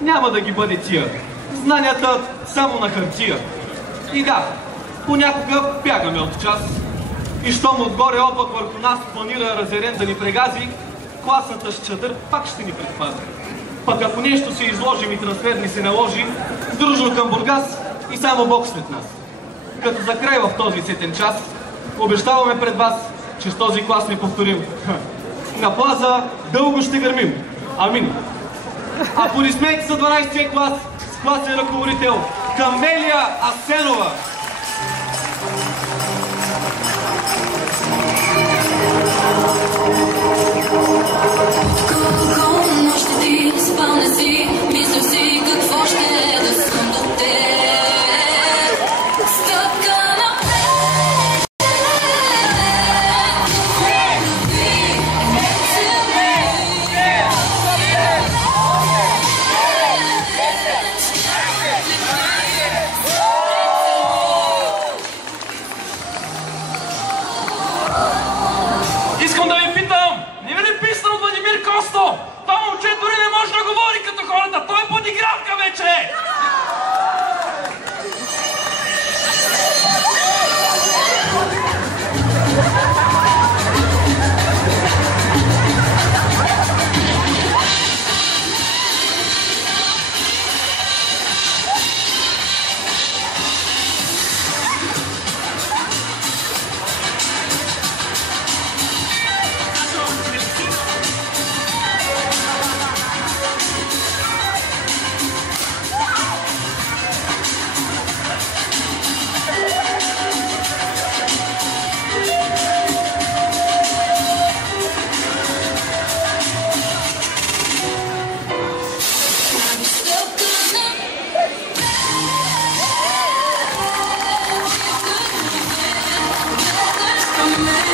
няма да ги бъде тия. Знанията само на хартия. И да, понякога бягаме от час. И щом отгоре облак върху нас планира разярен да ни прегази, класната с чадър пак ще ни предпази. Пък ако нещо се изложим и трансфер ни се наложи, дружно към Бургас и само Бог след нас. Като за край в този сетен час, обещаваме пред вас, че с този клас не повторим. На плаза дълго ще гърмим. Амин. Аплодисменти за 12-тия клас с класен ръководител Камелия Асенова. Колко нощи ти не спал не си, мисля си какво ще е да съм до теб. Стъпка напред, искам да ви питам, не ви ли писна от Владимир Косто? Това момче дори не може да говори като хората, той е подигравка вече! stъпка напред.